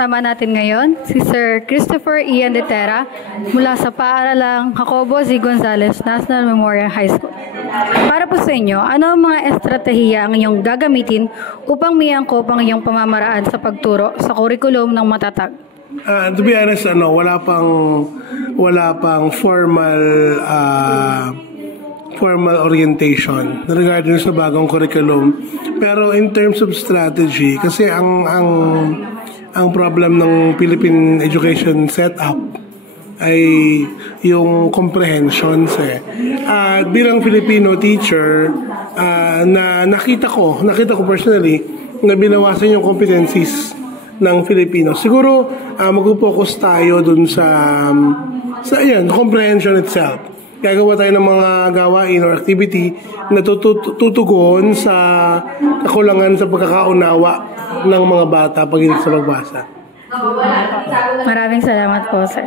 Kasama natin ngayon si Sir Christopher Ian de Terra mula sa Paaralang Jacobo Z. Gonzalez National Memorial High School. Para po sa inyo, ano ang mga estratehiya ang inyong gagamitin upang miyangkop ang iyong pamamaraan sa pagturo sa kurikulum ng matatag? To be honest, wala pang formal orientation regarding sa bagong curriculum. Pero in terms of strategy, kasi ang problem ng Philippine education setup ay yung comprehensions bilang Filipino teacher, na nakita ko personally na binawasan yung competencies ng Filipino. Siguro mag-focus tayo dun sa comprehension itself. Gagawa tayo ng mga gawain or activity na tutugon sa kakulangan sa pagkakaunawa ng mga bata pagdating sa pagbasa. Maraming salamat po, sir.